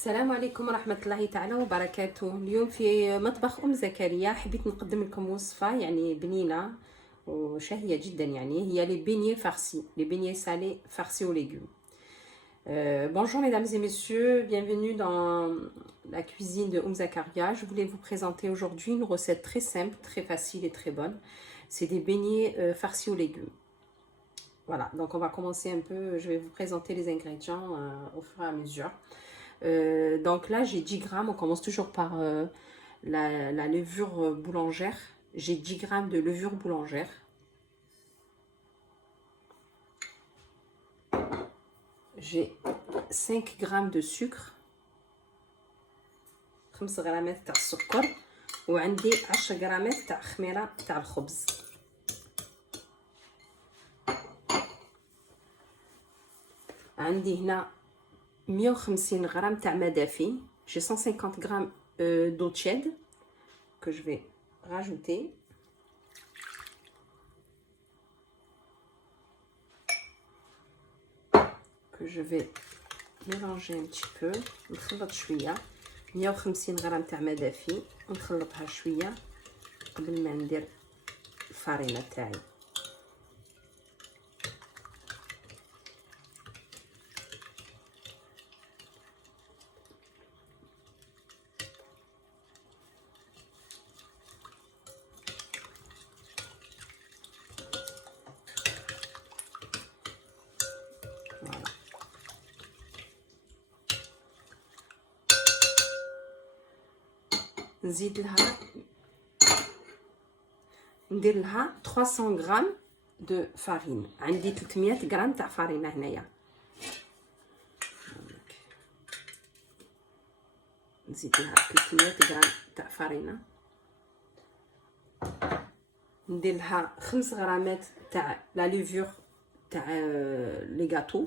السلام عليكم ورحمة الله تعالى وبركاته. اليوم في مطبخ أم زكريا حبيت نقدم لكم وصفة يعني بنينة وشهية جدا. يعني هي لي بينيي فارسي، لي بينيي salés farcis aux légumes. Bonjour mesdames et messieurs, bienvenue dans la cuisine de Zakaria. Je voulais vous présenter aujourd'hui une recette très simple, très facile et très bonne. C'est des beignets farcis aux légumes. Voilà, donc on va commencer un peu, je vais vous présenter les ingrédients au fur et à mesure. Donc là j'ai 10 grammes, on commence toujours par la levure boulangère. J'ai 10 grammes de levure boulangère. J'ai 5 grammes de sucre. 5 غرامات تاع السكر وعندي 10 غرامات تاع خميرة تاع الخبز. عندي هنا 150 غرام تاع مدافي. J'ai 150 grammes d'eau tiède que je vais rajouter. Que je vais mélanger un petit peu. نخلط شوية. 150 غرام تاع مدافي ونخلطها شوية قبل ما ندير الفارينة تاعي. نزيد لها ندير لها 300 غرام دو فارين. عندي 300 غرام تاع فارينه هنايا. نزيد لها 300 غرام تاع فارينه. ندير لها 5 غرامات تاع لا ليفور تاع لي غاتو.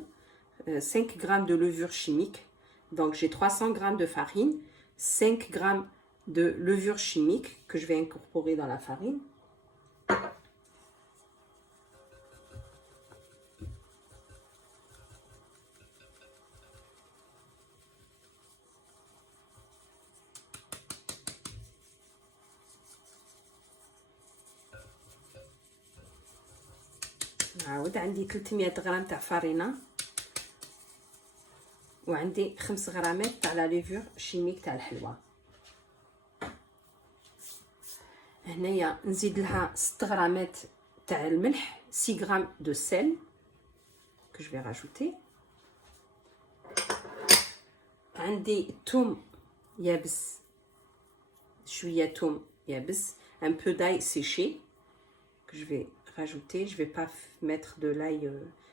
5 grammes de levure chimique. Donc j'ai 300 grammes de farine, 5 grammes de levure chimique que je vais incorporer dans la farine. نعاود عندي 300 غرام تاع فارينه وعندي 5 غرامات تاع لا ليفور شيميك تاع الحلوى. هنايا نزيد لها 6 غرامات تاع الملح، 6 غرام دو سيل que je vais rajouter. عندي توم يابس، شويه توم يابس، un peu d'ail séché que je vais rajouter. Je vais pas mettre de l'ail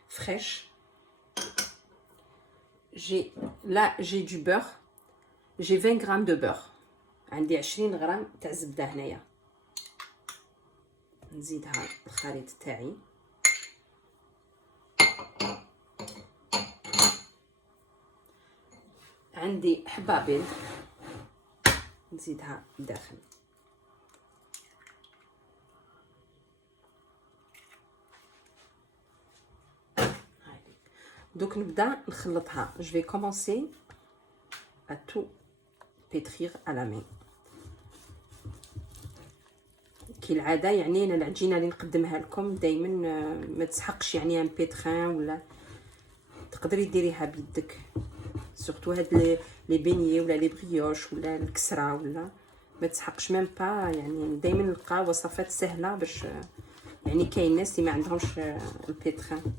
fraîche. J'ai du beurre. J'ai 20 grammes de beurre. عندي 20 غرام تاع زبده هنايا. نزيدها الخليط تاعي. عندي حبه بيض نزيدها داخل. دوك نبدا نخلطها. Je vais commencer à tout pétrir à la main. كالعاده يعني انا العجينه اللي نقدمها لكم دائما ما تسحقش يعني ان بيتران، ولا تقدري ديريها بيدك. سورتو هاد لي بينيي ولا لي بريوش ولا الكسره ولا ما تسحقش ميم با. يعني دائما نلقى وصفات سهله باش يعني كاين ناس اللي ما عندهمش البيتران.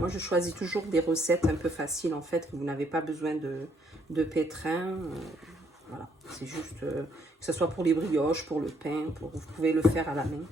Moi, je choisis toujours des recettes un peu faciles, en fait, que vous n'avez pas besoin de pétrin. Voilà, c'est juste que ce soit pour les brioches, pour le pain, vous pouvez le faire à la main.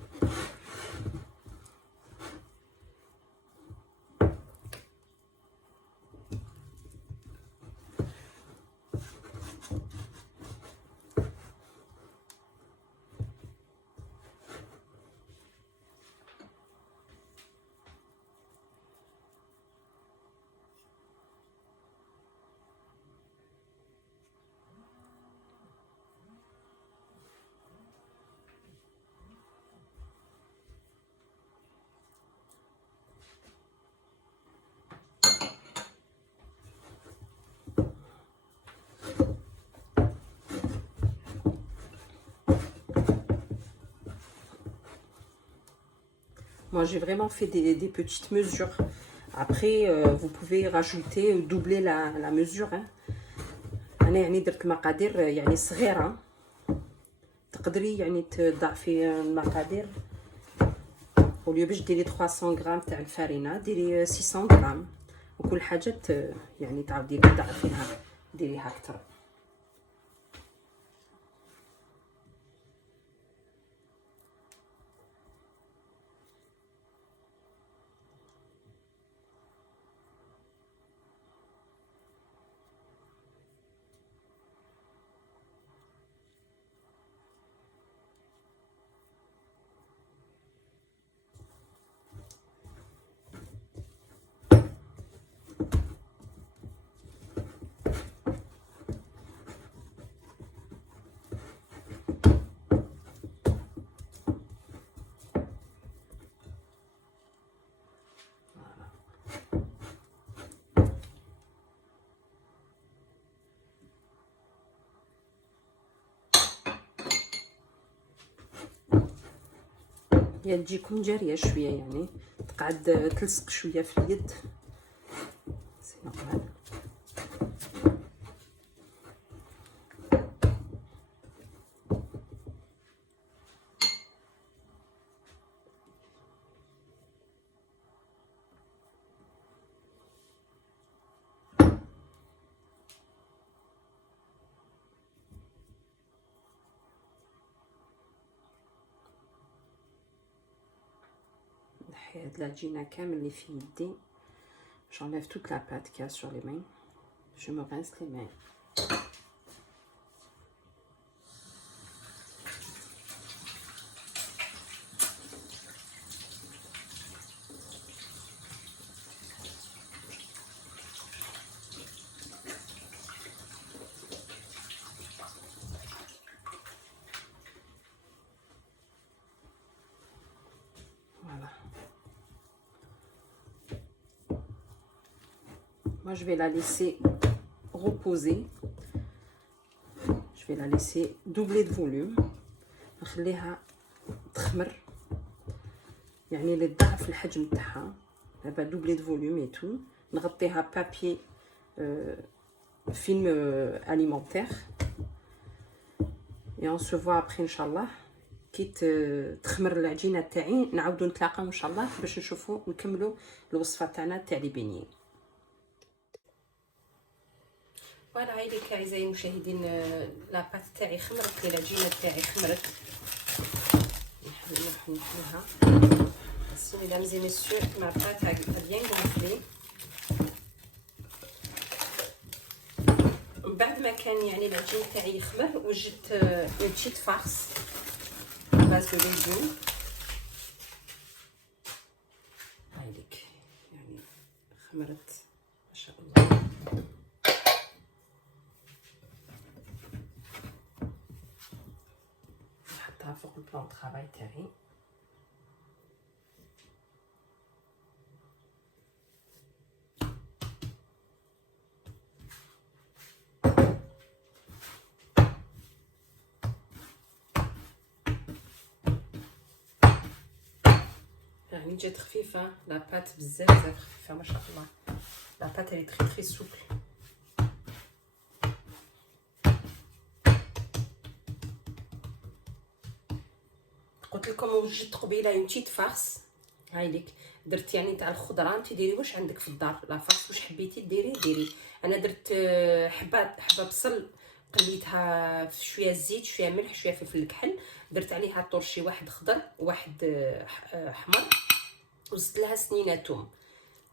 Moi, j'ai vraiment fait des petites mesures. Après, vous pouvez rajouter, doubler la mesure. Hein. أنا يعني درت مقادير يعني صغيرة. تقدري يعني تضاعفي المقادير. وليو باش ديري 300 غرام تاع الفارينة ديري 600 غرام. وكل حاجة يعني تعاودي تضاعفيها ديريها أكتر. هي تجيكم جاريه شويه يعني تقعد تلصق شويه في اليد سي نورمال. نحي هاد العجينه كامل اللي في يدي. j'enlève toute la pâte qu'il y a sur les mains. Je me rince les mains. Voilà. Moi, je vais la laisser reposer. Je vais la laisser doubler de volume. نخليها تخمر يعني لتضاعف الحجم تاعها. دابا دوبلي دو فوليوم اي تو. نغطيها بابي فيلم اليمونتير. et on se voit après ان شاء الله كي تخمر العجينه تاعي. نعاودو نتلاقاو ان شاء الله باش نشوفوا نكملوا الوصفه تاعنا تاع لي بيني. فوالا هاي ليك اعزائي المشاهدين لا بات تاعي خمرت. العجينه تاعي خمرت. نروح نحيها. Merci mesdames et messieurs, ma pâte a bien gonflé. بعد ما كان يعني العجين تاعي يخمر وجدت une petite farce à base de légumes. هايليك يعني خمرت ما شاء الله. نحطها فوق البلان طرافاي تاعي. يعني جات خفيفه لا بات بزاف بزاف خفيفه ما شاء الله. لا بات elle est très très souple. قلت لكم وجدت قبيله اون تيت فارس. هاي ليك درت يعني تاع الخضره. انت ديري واش عندك في الدار لا فارس واش حبيتي ديري. انا درت حبه بصل قليتها في شويه زيت شويه ملح شويه فلفل الكحل. درت عليها طرشي واحد خضر واحد احمر وزدت لها سنينه توم.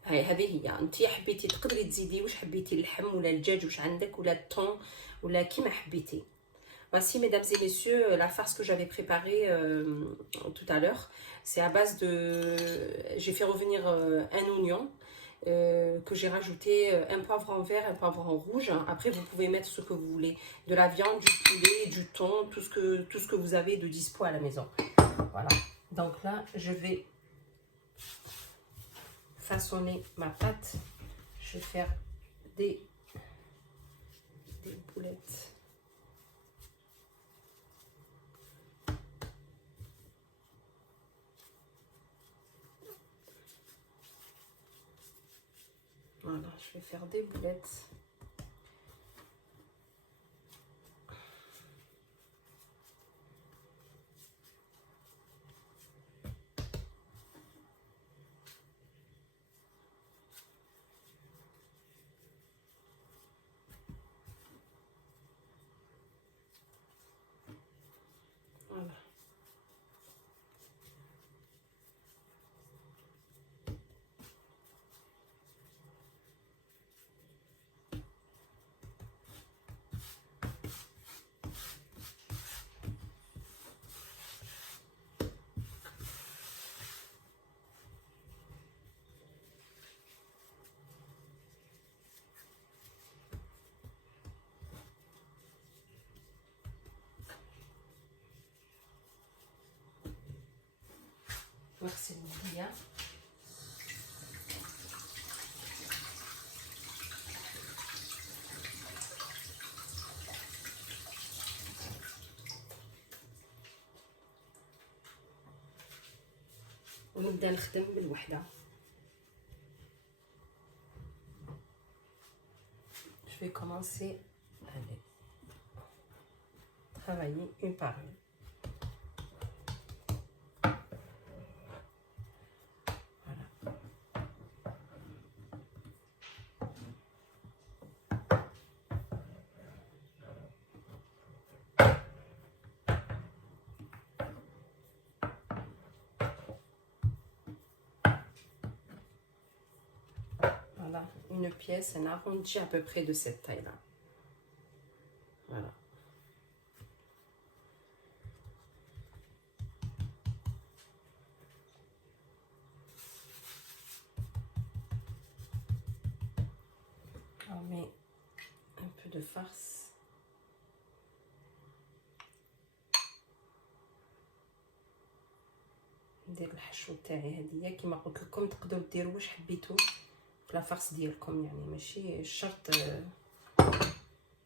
هذه هي. انت حبيتي تقدري تزيدي واش حبيتي اللحم ولا الدجاج واش عندك ولا الطون ولا كيما حبيتي. Voici, mesdames et messieurs, la farce que j'avais préparée tout à l'heure. C'est à base de... J'ai fait revenir un oignon que j'ai rajouté, un poivron vert, un poivron rouge. Après, vous pouvez mettre ce que vous voulez. De la viande, du poulet, du thon, tout ce que vous avez de dispo à la maison. Voilà. Donc là, je vais façonner ma pâte. Je vais faire des boulettes. Voilà, je vais faire des boulettes. Voilà. نغسل اليدين. ونبدا نخدم بالوحده. Je vais commencer à travailler une par une. Voilà, une pièce, un arrondi à peu près de cette taille-là. Voilà. On met un peu de farce. ندير الحشو تاعي هذه كيما قلت لكم، تقدروا ديروا واش حبيتوا في لا ديالكم، يعني ماشي شرط.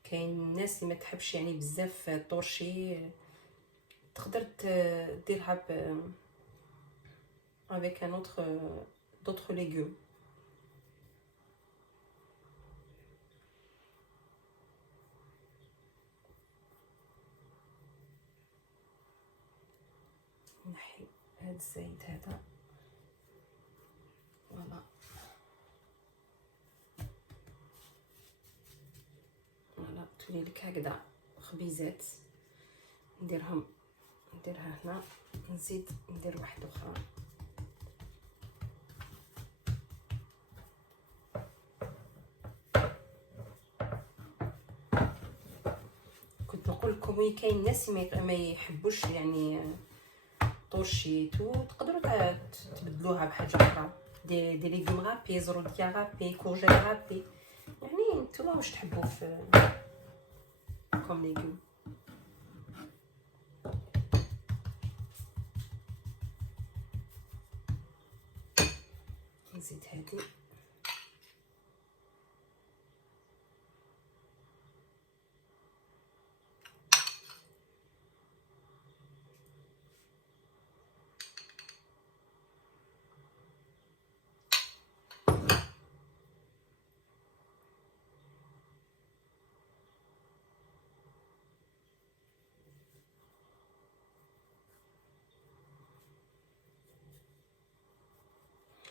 كاين الناس اللي ما تحبش يعني بزاف طورشي، تقدر ديرها avec un autre d'autres légumes. نحي هاد الزيت هذا. فوالا فوالا تولي لك هكذا خبيزات. نديرها هنا، نزيد ندير واحده اخرى. كنت نقول لكم كاين ناس ما يحبوش يعني طورشيتو، تقدروا تبدلوها بحاجه اخرى، دي ليغوم غابي، زروديا غابي، كورجيت غابي، يعني نتوما واش تحبوا في كوم ليغوم. نزيد هادي.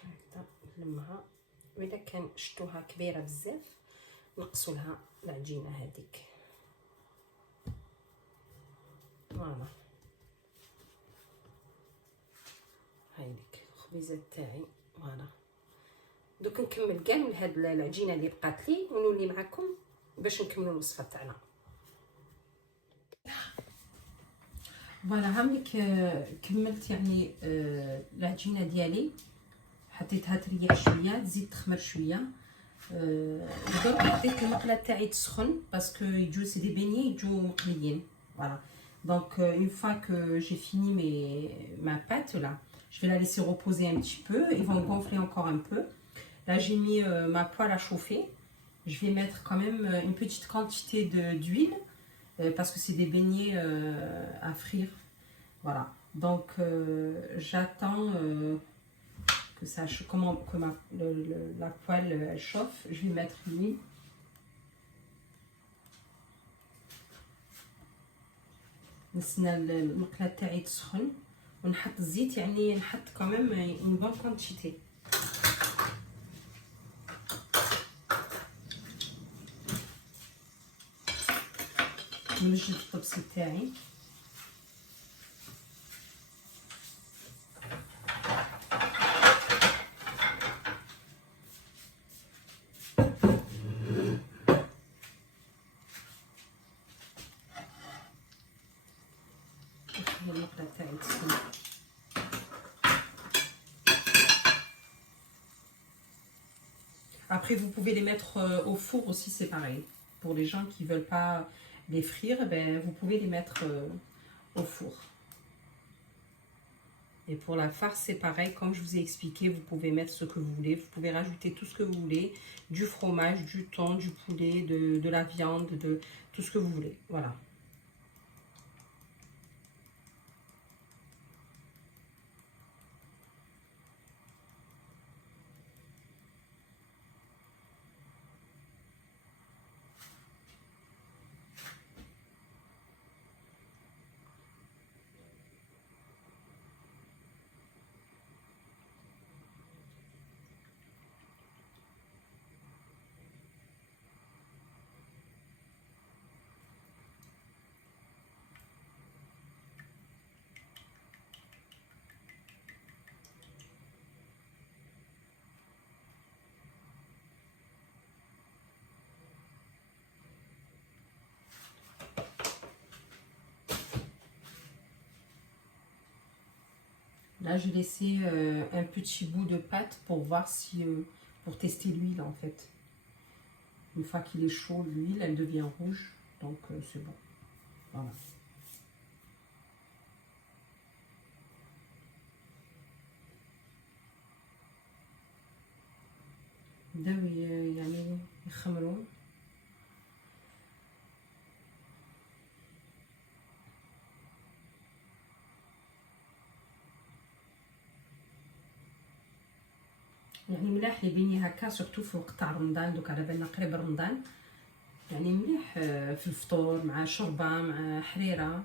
هكذا نلمها، واذا كان شفتوها كبيره بزاف نقصوا لها العجينه هذيك. فوالا هايليك الخبيزات تاعي. فوالا دوك نكمل كاع من هاد العجينه اللي بقات لي ونولي معكم باش نكملوا الوصفه تاعنا. فوالا هامليك كملت يعني العجينه ديالي، حطيتها تريح شويه، تزيد تخمر شويه. درك حطيت المقله تاعي تسخن باسكو يجو سي دي بيني يجو مقليين. فوالا دونك une fois que j'ai fini ma pâte là, je vais la laisser reposer un petit peu. Ils vont gonfler encore un peu. Là j'ai mis ma poêle à chauffer. Je vais mettre quand même une petite quantité d'huile parce que c'est des beignets à frire. Voilà, donc j'attends que que ça, comment que la poêle elle chauffe. Je vais mettre l'huile. نستنى المقله تاعي تسخن ونحط الزيت، يعني نحط كمان اون بون كونتيتي. نمجد الطبسي تاعي. المقله تاعي تسخن. Après, vous pouvez les mettre au four aussi, c'est pareil. Pour les gens qui ne veulent pas les frire, ben, vous pouvez les mettre au four. Et pour la farce, c'est pareil. Comme je vous ai expliqué, vous pouvez mettre ce que vous voulez. Vous pouvez rajouter tout ce que vous voulez. Du fromage, du thon, du poulet, de la viande, de tout ce que vous voulez. Voilà. Là, j'ai laissé un petit bout de pâte pour voir si, pour tester l'huile en fait. Une fois qu'il est chaud, l'huile, elle devient rouge, donc c'est bon. Voilà. بداو يعني يخمروا. يعني ملاح لي بيني هكا سورتو في وقت تاع رمضان، دوك على بالنا قريب رمضان، يعني مليح في الفطور مع شوربه مع حريره.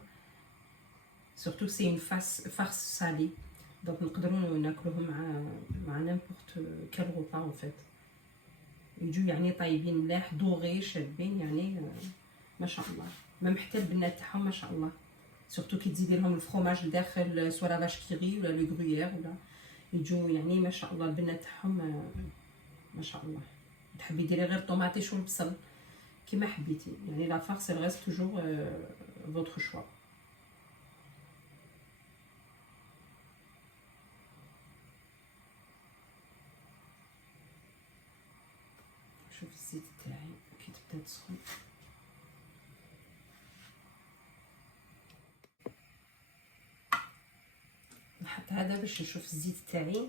سورتو سي اون فارس سالي، دونك نقدروا ناكلوهم مع نيمبورت كال غوبا ان فيت. يجوا يعني طايبين ملاح دوغي شابين، يعني ما شاء الله. ميم حتى البنات تاعهم ما شاء الله، سورتو كي تزيدي لهم الفرomاج لداخل سوا لا فاش كيغي ولا لو غرويير ولا، يجوا يعني ما شاء الله البنات تاعهم ما شاء الله. تحبي ديري غير طوماطيش والبصل كيما حبيتي، يعني لا فارس elle reste toujours votre choix. شوف الزيت تاعي كي تبدا تسخن. نحط هذا باش نشوف الزيت تاعي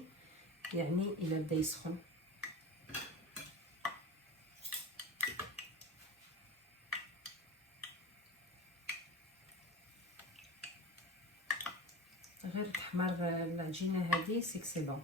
يعني الى بدا يسخن. غير تحمر العجينه هذه سيك سي بون.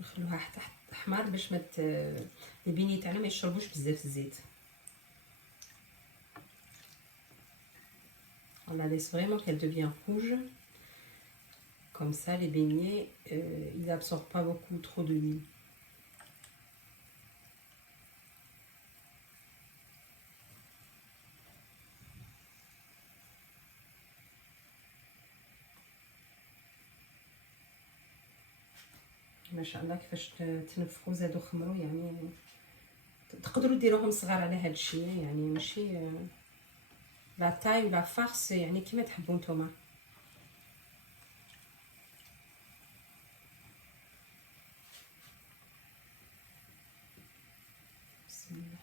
نخلوها حتى احمر باش ما البيني تاعنا ما يشربوش بزاف الزيت. On la laisse vraiment qu'elle devient rouge. Comme ça, les beignets, ils n'absorbent pas beaucoup trop de l'huile. ما شاء الله كيفاش تنفخوا زادوا خمروا يعني تقدروا ديروهم صغار على هذا الشيء يعني ماشي لا تاي ولا فارس يعني كيما تحبوا نتوما. بسم الله.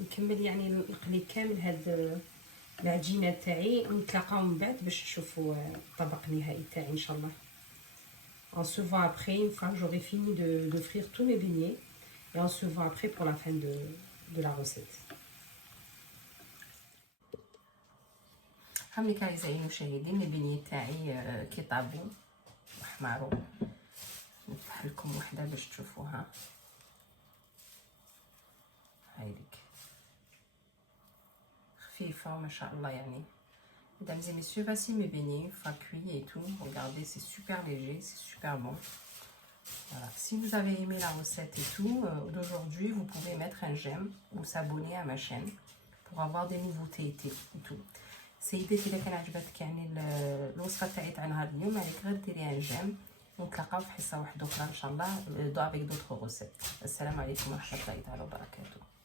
نكمل يعني نقلي كامل هاد العجينه تاعي ونتلاقاو من بعد باش تشوفوا الطبق النهائي تاعي ان شاء الله. On se voit après une fois que j'aurai fini de frire tous mes beignets et on se voit après pour la fin de la recette. هامليك اعزائي المشاهدين البيني تاعي كي طابوا وحماروا. نفتح لكم وحده باش تشوفوها. هايديك خفيفه ما شاء الله يعني. Mesdames et messieurs, voici mes beignets, une fois cuits et tout. Regardez, c'est super léger, c'est super bon. Voilà. Si vous avez aimé la recette et tout d'aujourd'hui, vous pouvez mettre un j'aime ou s'abonner à ma chaîne pour avoir des nouveautés et tout. سيداتي اذا كان عجبتك يعني الوصفه تاعي تاع نهار اليوم عليك غير ديري ان جيم ونتلاقاو في حصه واحده اخرى ان شاء الله افيك دوطخ غوسيت. السلام عليكم ورحمه الله تعالى وبركاته.